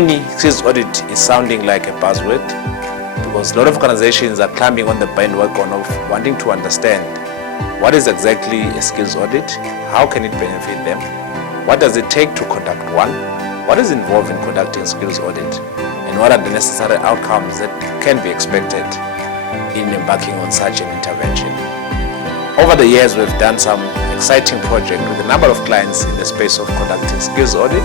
many, skills audit is sounding like a buzzword because a lot of organizations are climbing on the bandwagon of wanting to understand what is exactly a skills audit, how can it benefit them, what does it take to conduct one, what is involved in conducting skills audit, and what are the necessary outcomes that can be expected in embarking on such an intervention. Over the years, we've done some exciting projects with a number of clients in the space of conducting skills audit,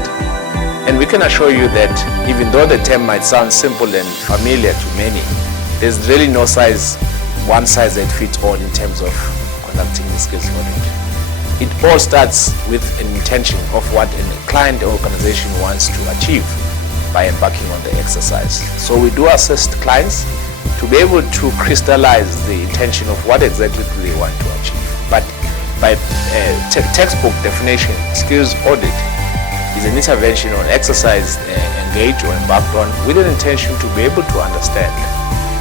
and we can assure you that even though the term might sound simple and familiar to many, there's really no one size that fits all in terms of conducting the skills audit. It all starts with an intention of what a client or organization wants to achieve by embarking on the exercise. So we do assist clients to be able to crystallize the intention of what exactly do they want to achieve. But by textbook definition, skills audit is an intervention on exercise engaged or embarked on with an intention to be able to understand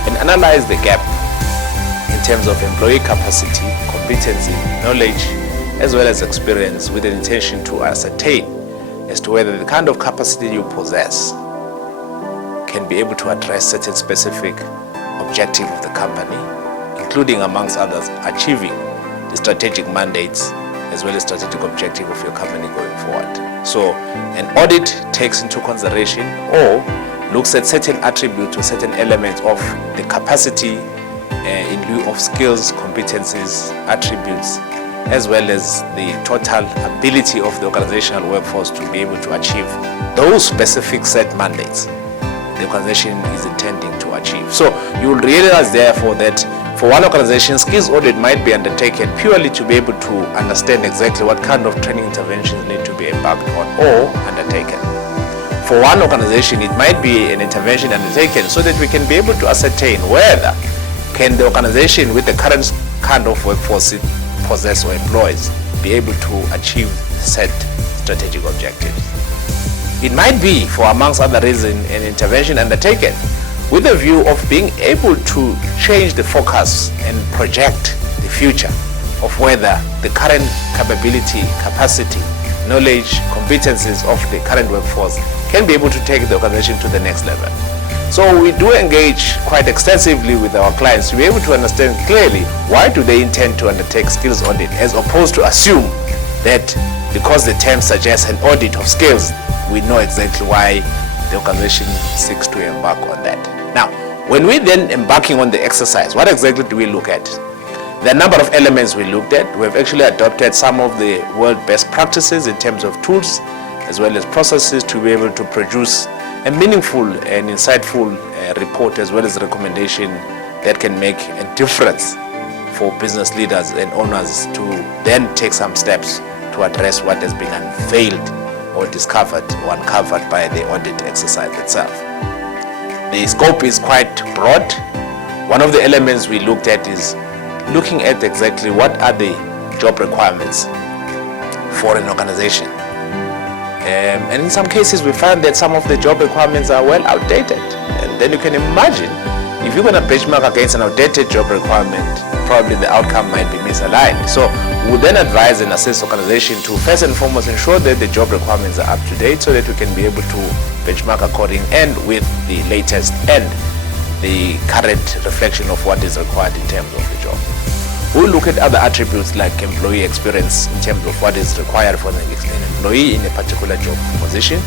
and analyze the gap in terms of employee capacity, competency, knowledge, as well as experience, with an intention to ascertain as to whether the kind of capacity you possess can be able to address certain specific objective of the company, including, amongst others, achieving the strategic mandates as well as strategic objective of your company going forward. So an audit takes into consideration or looks at certain attributes or certain elements of the capacity in lieu of skills, competencies, attributes, as well as the total ability of the organizational workforce to be able to achieve those specific set mandates the organization is intending to achieve. So you will realize therefore that for one organization, skills audit might be undertaken purely to be able to understand exactly what kind of training interventions need to be embarked on or undertaken. For one organization, it might be an intervention undertaken so that we can be able to ascertain whether can the organization with the current kind of workforce it possess or employs be able to achieve set strategic objectives. It might be, for amongst other reasons, an intervention undertaken with a view of being able to change the focus and project the future of whether the current capability, capacity, knowledge, competencies of the current workforce can be able to take the organization to the next level. So we do engage quite extensively with our clients to be able to understand clearly why do they intend to undertake skills audit, as opposed to assume that because the term suggests an audit of skills, we know exactly why the organization seeks to embark on that. Now, when we then embarking on the exercise, what exactly do we look at? There are a number of elements we looked at. We've actually adopted some of the world best practices in terms of tools as well as processes to be able to produce a meaningful and insightful report as well as recommendation that can make a difference for business leaders and owners to then take some steps to address what has been unveiled or discovered or uncovered by the audit exercise itself. The scope is quite broad. One of the elements we looked at is looking at exactly what are the job requirements for an organization. And in some cases we find that some of the job requirements are well outdated. And then you can imagine if you're going to benchmark against an outdated job requirement, probably the outcome might be misaligned. So we then advise and assist organization to first and foremost ensure that the job requirements are up to date so that we can be able to benchmark according and with the latest and the current reflection of what is required in terms of the job. We'll look at other attributes like employee experience in terms of what is required for an employee in a particular job position.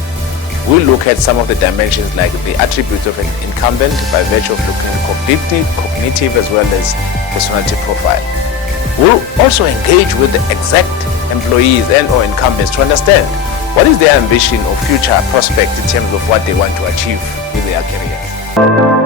We'll look at some of the dimensions like the attributes of an incumbent by virtue of looking at cognitive as well as personality profile. We'll also engage with the exact employees and or incumbents to understand what is their ambition or future prospect in terms of what they want to achieve with their careers.